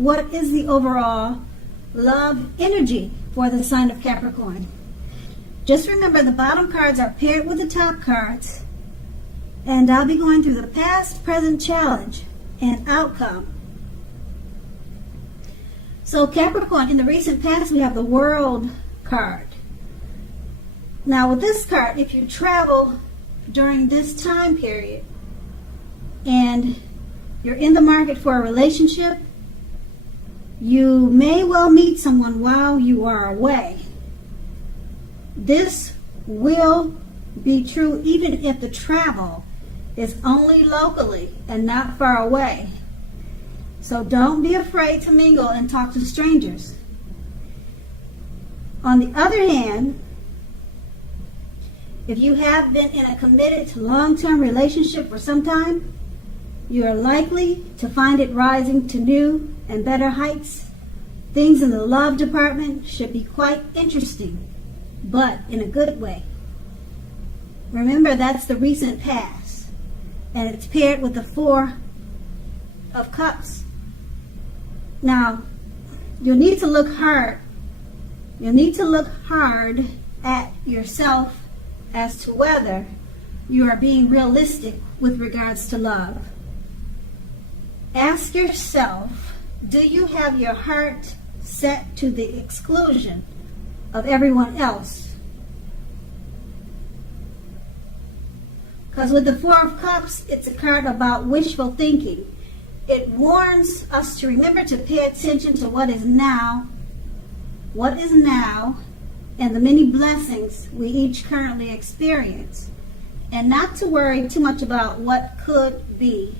what is the overall love energy for the sign of Capricorn. Just remember, the bottom cards are paired with the top cards, and I'll be going through the past, present, challenge, and outcome. So Capricorn, in the recent past, we have the World card. Now with this card, if you travel during this time period and you're in the market for a relationship, you may well meet someone while you are away. This will be true even if the travel is only locally and not far away. So don't be afraid to mingle and talk to strangers. On the other hand, if you have been in a committed long-term relationship for some time, you are likely to find it rising to new and better heights. Things in the love department should be quite interesting, but in a good way. Remember, that's the recent past, and it's paired with the Four of Cups. Now, you'll need to look hard. You'll need to look hard at yourself as to whether you are being realistic with regards to love. Ask yourself, do you have your heart set to the exclusion of everyone else? Because with the Four of Cups, it's a card about wishful thinking. It warns us to remember to pay attention to what is now, and the many blessings we each currently experience, and not to worry too much about what could be.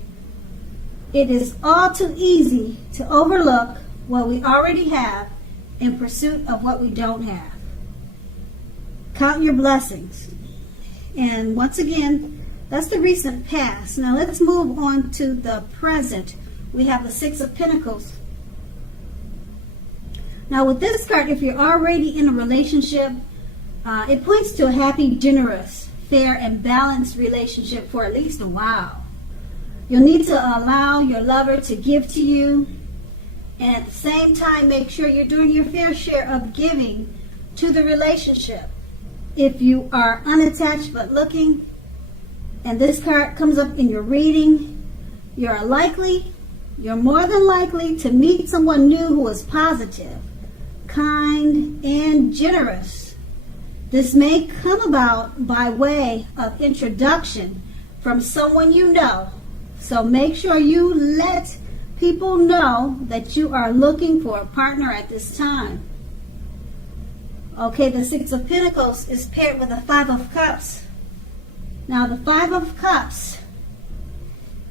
It is all too easy to overlook what we already have in pursuit of what we don't have. Count your blessings. And once again, that's the recent past. Now let's move on to the present. We have the Six of Pentacles. Now with this card, if you're already in a relationship, it points to a happy, generous, fair, and balanced relationship for at least a while. You'll need to allow your lover to give to you, and at the same time make sure you're doing your fair share of giving to the relationship. If you are unattached but looking, and this card comes up in your reading, you're more than likely to meet someone new who is positive, kind, and generous. This may come about by way of introduction from someone you know. So make sure you let people know that you are looking for a partner at this time. Okay, the Six of Pentacles is paired with the Five of Cups. Now the Five of Cups,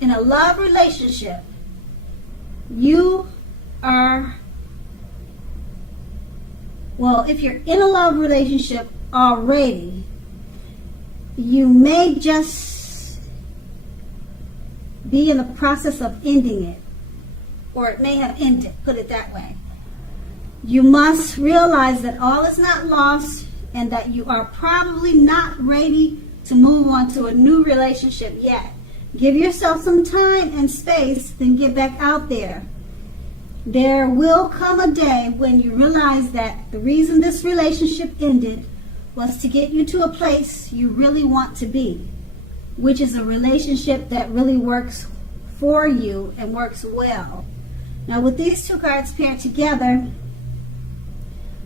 in a love relationship, you are, well, if you're in a love relationship already, you may just be in the process of ending it, or it may have ended, put it that way. You must realize that all is not lost and that you are probably not ready to move on to a new relationship yet. Give yourself some time and space, then get back out there. There will come a day when you realize that the reason this relationship ended was to get you to a place you really want to be, which is a relationship that really works for you and works well. Now with these two cards paired together,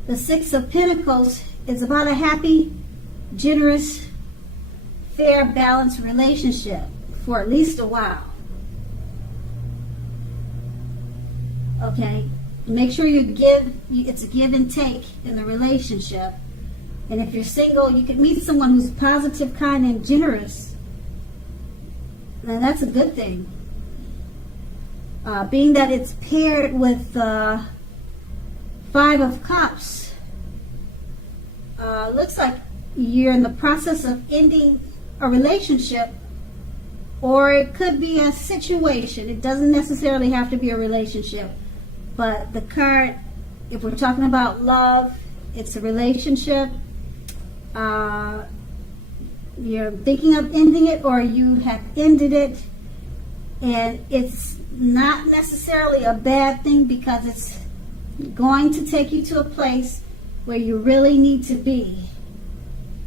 the Six of Pentacles is about a happy, generous, fair, balanced relationship for at least a while. Okay, make sure it's a give and take in the relationship. And if you're single, you could meet someone who's positive, kind, and generous. Now that's a good thing. Being that it's paired with the Five of Cups, looks like you're in the process of ending a relationship, or it could be a situation. It doesn't necessarily have to be a relationship. But the card, if we're talking about love, it's a relationship. You're thinking of ending it, or you have ended it, And it's not necessarily a bad thing because it's going to take you to a place where you really need to be.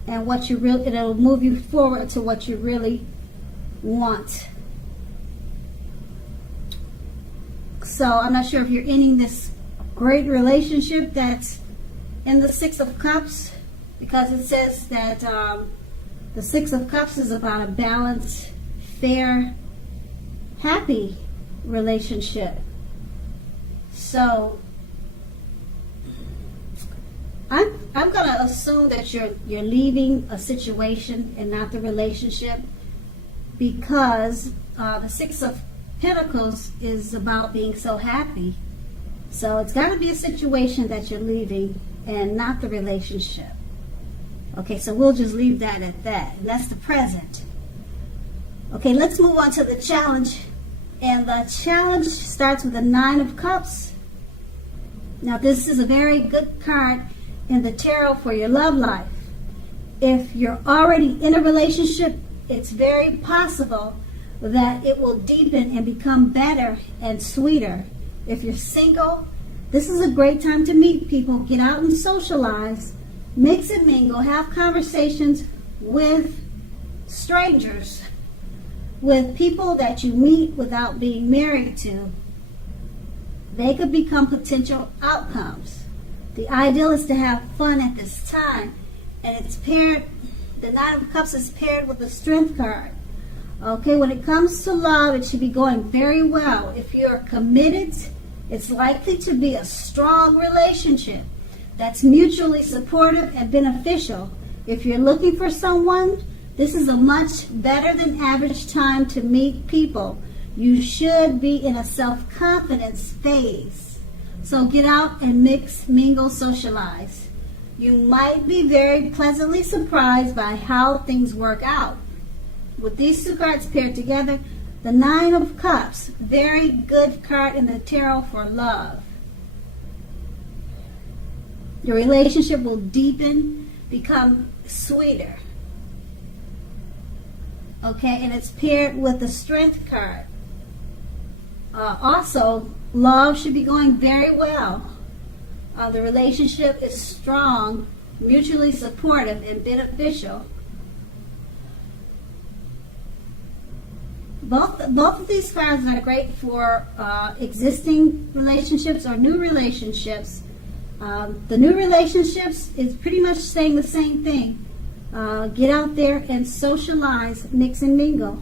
And what you really, it'll move you forward to what you really want. So I'm not sure if you're ending this great relationship that's in the Six of Cups, because it says that the Six of Cups is about a balanced, fair, happy relationship. So I'm going to assume that you're leaving a situation and not the relationship, because the Six of Pentacles is about being so happy. So it's got to be a situation that you're leaving and not the relationship. Okay, so we'll just leave that at that. And that's the present. Okay, let's move on to the challenge. And the challenge starts with the Nine of Cups. Now, this is a very good card in the tarot for your love life. If you're already in a relationship, it's very possible that it will deepen and become better and sweeter. If you're single, this is a great time to meet people, get out and socialize, mix and mingle, have conversations with strangers, with people that you meet without being married to. They could become potential outcomes. The ideal is to have fun at this time, and it's paired, the Nine of Cups is paired with the Strength card. Okay, when it comes to love, it should be going very well. If you're committed, it's likely to be a strong relationship that's mutually supportive and beneficial. If you're looking for someone, this is a much better than average time to meet people. You should be in a self-confidence phase. So get out and mix, mingle, socialize. You might be very pleasantly surprised by how things work out. With these two cards paired together, the Nine of Cups, very good card in the tarot for love. Your relationship will deepen, become sweeter. Okay, and it's paired with the Strength card. Also, love should be going very well. The relationship is strong, mutually supportive, and beneficial. Both of these cards are great for existing relationships or new relationships. The new relationships is pretty much saying the same thing. Get out there and socialize, mix and mingle.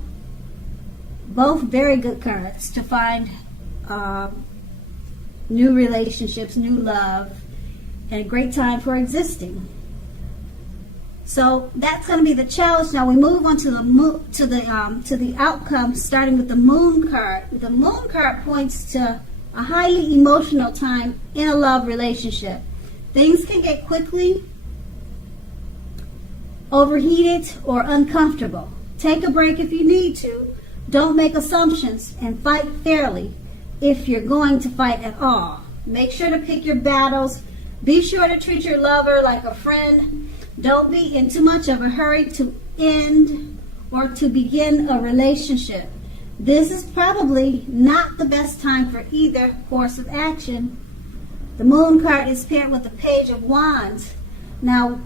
Both very good cards to find new relationships, new love, and a great time for existing. So that's going to be the challenge. Now we move on to the outcome, starting with the Moon card. The Moon card points to a highly emotional time in a love relationship. Things can get quickly overheated or uncomfortable. Take a break if you need to. Don't make assumptions and fight fairly if you're going to fight at all. Make sure to pick your battles. Be sure to treat your lover like a friend. Don't be in too much of a hurry to end or to begin a relationship. This is probably not the best time for either course of action. The Moon card is paired with the Page of Wands. Now,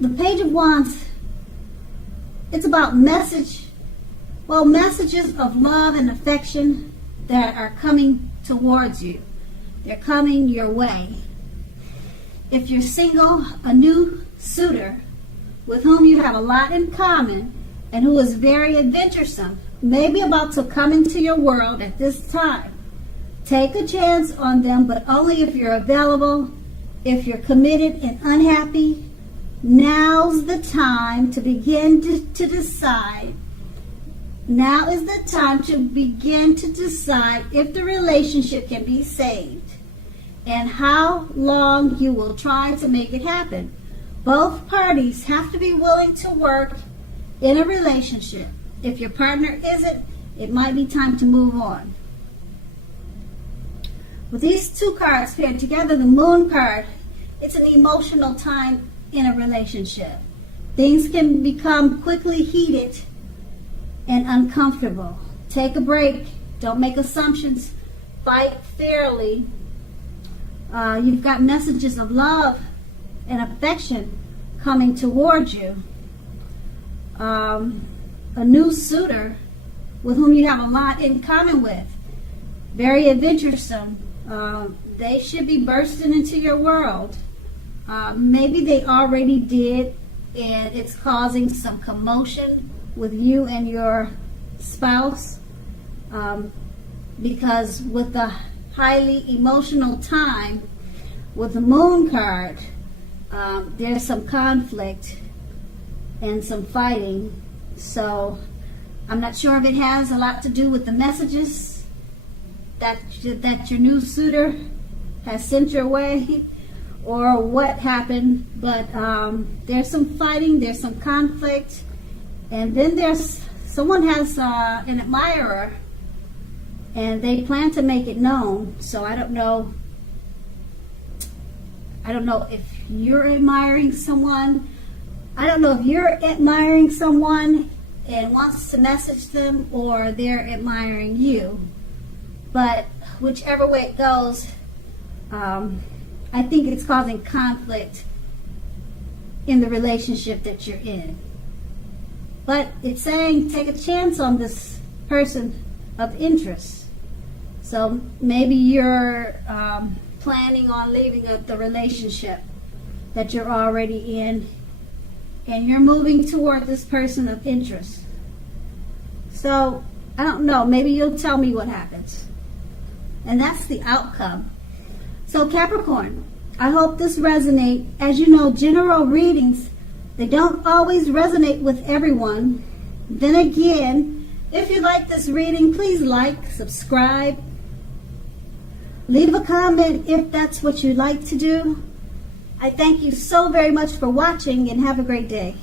the Page of Wands, it's about messages of love and affection that are coming towards you. They're coming your way. If you're single, a new suitor with whom you have a lot in common and who is very adventuresome may be about to come into your world at this time. Take a chance on them, but only if you're available. If you're committed and unhappy, now's the time to begin to decide. Now is the time to begin to decide if the relationship can be saved and how long you will try to make it happen. Both parties have to be willing to work in a relationship. If your partner isn't, it might be time to move on. With these two cards paired together, the Moon card, it's an emotional time in a relationship. Things can become quickly heated and uncomfortable. take a break. Don't make assumptions. Fight fairly. You've got messages of love and affection coming towards you. A new suitor with whom you have a lot in common with. Very adventuresome. They should be bursting into your world. Maybe they already did, and it's causing some commotion with you and your spouse. Because with the highly emotional time, with the moon card, there's some conflict and some fighting. So I'm not sure if it has a lot to do with the messages that your new suitor has sent your way, or what happened, but there's some fighting, there's some conflict, and then someone has an admirer, and they plan to make it known. So I don't know if you're admiring someone. I don't know if you're admiring someone and wants to message them, or they're admiring you. But whichever way it goes, I think it's causing conflict in the relationship that you're in. But it's saying take a chance on this person of interest. So maybe you're planning on leaving the relationship that you're already in, and you're moving toward this person of interest. So I don't know, maybe you'll tell me what happens. And that's the outcome. So Capricorn, I hope this resonates. As you know, general readings, they don't always resonate with everyone. Then again, if you like this reading, please like, subscribe, leave a comment if that's what you like to do. I thank you so very much for watching, and have a great day.